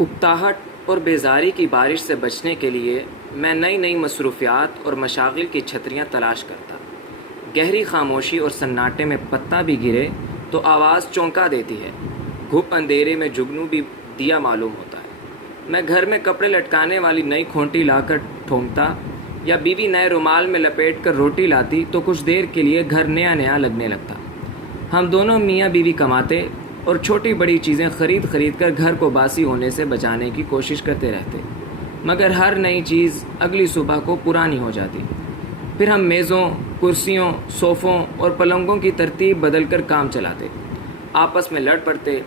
اکتاہٹ اور بیزاری کی بارش سے بچنے کے لیے میں نئی نئی مصروفیات اور مشاغل کی چھتریاں تلاش کرتا۔ گہری خاموشی اور سناٹے میں پتا بھی گرے تو آواز چونکا دیتی ہے، گھپ اندھیرے میں جگنو بھی دیا معلوم ہوتا ہے۔ میں گھر میں کپڑے لٹکانے والی نئی کھونٹی لا کر ٹھونکتا یا بیوی نئے رومال میں لپیٹ کر روٹی لاتی تو کچھ دیر کے لیے گھر نیا نیا لگنے لگتا۔ ہم دونوں میاں بیوی کماتے اور چھوٹی بڑی چیزیں خرید کر گھر کو باسی ہونے سے بچانے کی کوشش کرتے رہتے، مگر ہر نئی چیز اگلی صبح کو پرانی ہو جاتی۔ پھر ہم میزوں، کرسیوں، صوفوں اور پلنگوں کی ترتیب بدل کر کام چلاتے، آپس میں لڑ پڑتے،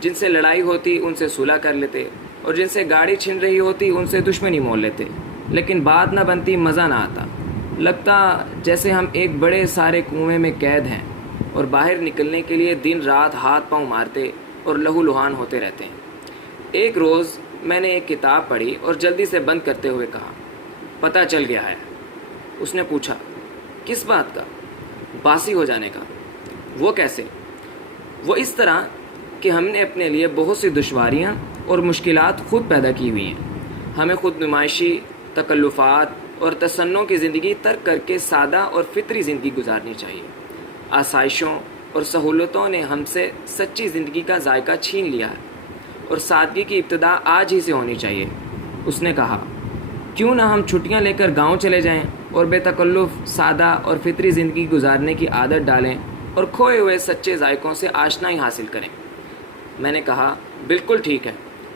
جن سے لڑائی ہوتی ان سے صلح کر لیتے اور جن سے گاڑی چھن رہی ہوتی ان سے دشمنی مول لیتے، لیکن بات نہ بنتی، مزہ نہ آتا۔ لگتا جیسے ہم ایک بڑے سارے کنویں میں قید ہیں اور باہر نکلنے کے لیے دن رات ہاتھ پاؤں مارتے اور لہو لہان ہوتے رہتے ہیں۔ ایک روز میں نے ایک کتاب پڑھی اور جلدی سے بند کرتے ہوئے کہا، پتہ چل گیا ہے۔ اس نے پوچھا، کس بات کا؟ باسی ہو جانے کا۔ وہ کیسے؟ وہ اس طرح کہ ہم نے اپنے لیے بہت سی دشواریاں اور مشکلات خود پیدا کی ہوئی ہیں۔ ہمیں خود نمائشی، تکلفات اور تصنع کی زندگی ترک کر کے سادہ اور فطری زندگی گزارنی چاہیے۔ آسائشوں اور سہولتوں نے ہم سے سچی زندگی کا ذائقہ چھین لیا ہے اور سادگی کی ابتدا آج ہی سے ہونی چاہیے۔ اس نے کہا، کیوں نہ ہم چھٹیاں لے کر گاؤں چلے جائیں اور بے تکلف، سادہ اور فطری زندگی گزارنے کی عادت ڈالیں اور کھوئے ہوئے سچے ذائقوں سے آشنائی حاصل کریں۔ میں نے کہا، بالکل ٹھیک ہے،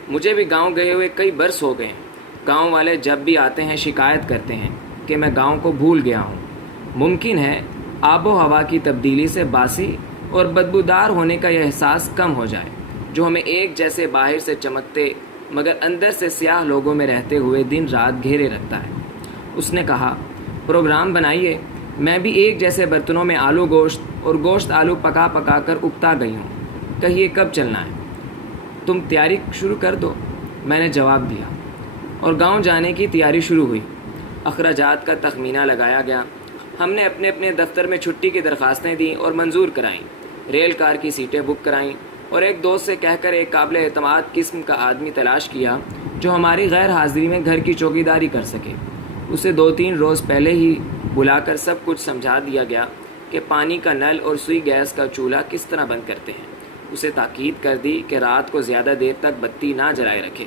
مجھے بھی گاؤں گئے ہوئے کئی برس ہو گئے ہیں۔ گاؤں والے جب بھی آتے ہیں شکایت کرتے ہیں کہ میں گاؤں کو بھول گیا ہوں۔ ممکن ہے آب و ہوا کی تبدیلی سے باسی اور بدبودار ہونے کا یہ احساس کم ہو جائے جو ہمیں ایک جیسے باہر سے چمکتے مگر اندر سے سیاہ لوگوں میں رہتے ہوئے دن رات گھیرے رکھتا ہے۔ اس نے کہا، پروگرام بنائیے، میں بھی ایک جیسے برتنوں میں آلو گوشت اور گوشت آلو پکا کر اکتا گئی ہوں، کہیے کب چلنا ہے؟ تم تیاری شروع کر دو، میں نے جواب دیا، اور گاؤں جانے کی تیاری شروع ہوئی۔ اخراجات کا تخمینہ لگایا گیا۔ ہم نے اپنے اپنے دفتر میں چھٹی کی درخواستیں دیں اور منظور کرائیں، ریل کار کی سیٹیں بک کرائیں اور ایک دوست سے کہہ کر ایک قابل اعتماد قسم کا آدمی تلاش کیا جو ہماری غیر حاضری میں گھر کی چوکیداری کر سکے۔ اسے 2-3 روز پہلے ہی بلا کر سب کچھ سمجھا دیا گیا کہ پانی کا نل اور سوئی گیس کا چولہا کس طرح بند کرتے ہیں۔ اسے تاکید کر دی کہ رات کو زیادہ دیر تک بتی نہ جلائے رکھے،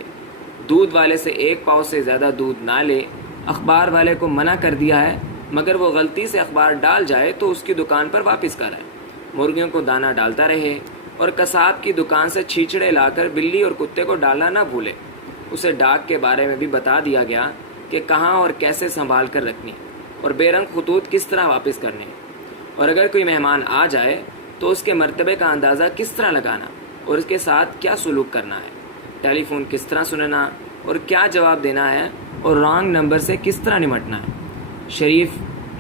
دودھ والے سے 1 پاؤ سے زیادہ دودھ نہ لے، اخبار والے کو منع کر دیا ہے مگر وہ غلطی سے اخبار ڈال جائے تو اس کی دکان پر واپس کر آئے، مرغیوں کو دانہ ڈالتا رہے اور قصاب کی دکان سے چھیچڑے لا کر بلی اور کتے کو ڈالنا نہ بھولے۔ اسے ڈاک کے بارے میں بھی بتا دیا گیا کہ کہاں اور کیسے سنبھال کر رکھنی اور بے رنگ خطوط کس طرح واپس کرنے، اور اگر کوئی مہمان آ جائے تو اس کے مرتبے کا اندازہ کس طرح لگانا اور اس کے ساتھ کیا سلوک کرنا ہے، ٹیلی فون کس طرح سننا اور کیا جواب دینا ہے اور رانگ نمبر سے کس طرح نمٹنا ہے۔ شریف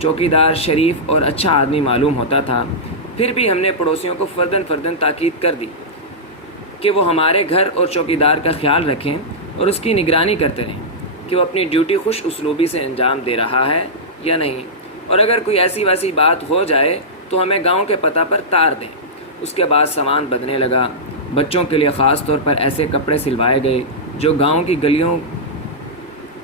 چوکیدار شریف اور اچھا آدمی معلوم ہوتا تھا، پھر بھی ہم نے پڑوسیوں کو فرداً تاکید کر دی کہ وہ ہمارے گھر اور چوکیدار کا خیال رکھیں اور اس کی نگرانی کرتے رہیں کہ وہ اپنی ڈیوٹی خوش اسلوبی سے انجام دے رہا ہے یا نہیں، اور اگر کوئی ایسی ویسی بات ہو جائے تو ہمیں گاؤں کے پتہ پر تار دیں۔ اس کے بعد سامان بدنے لگا۔ بچوں کے لیے خاص طور پر ایسے کپڑے سلوائے گئے جو گاؤں کی گلیوں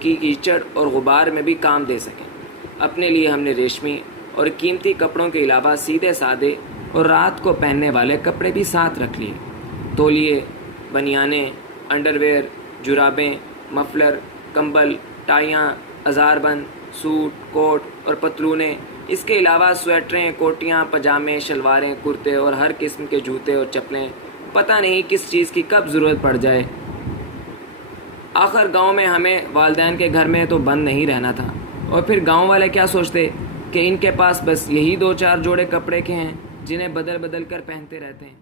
کی کیچڑ اور غبار میں بھی کام دے سکیں۔ اپنے لیے ہم نے ریشمی اور قیمتی کپڑوں کے علاوہ سیدھے سادے اور رات کو پہننے والے کپڑے بھی ساتھ رکھ لیے۔ تولیے، بنیانیں، انڈرویئر، جرابیں، مفلر، کمبل، ٹائیاں، ہزار بند، سوٹ، کوٹ اور پتلونیں، اس کے علاوہ سویٹریں، کوٹیاں، پجامے، شلواریں، کرتے اور ہر قسم کے جوتے اور چپلیں، پتہ نہیں کس چیز کی کب ضرورت پڑ جائے۔ آخر گاؤں میں ہمیں والدین کے گھر میں تو بند نہیں رہنا تھا، اور پھر گاؤں والے کیا سوچتے کہ ان کے پاس بس یہی 2-4 جوڑے کپڑے کے ہیں جنہیں بدل کر پہنتے رہتے ہیں۔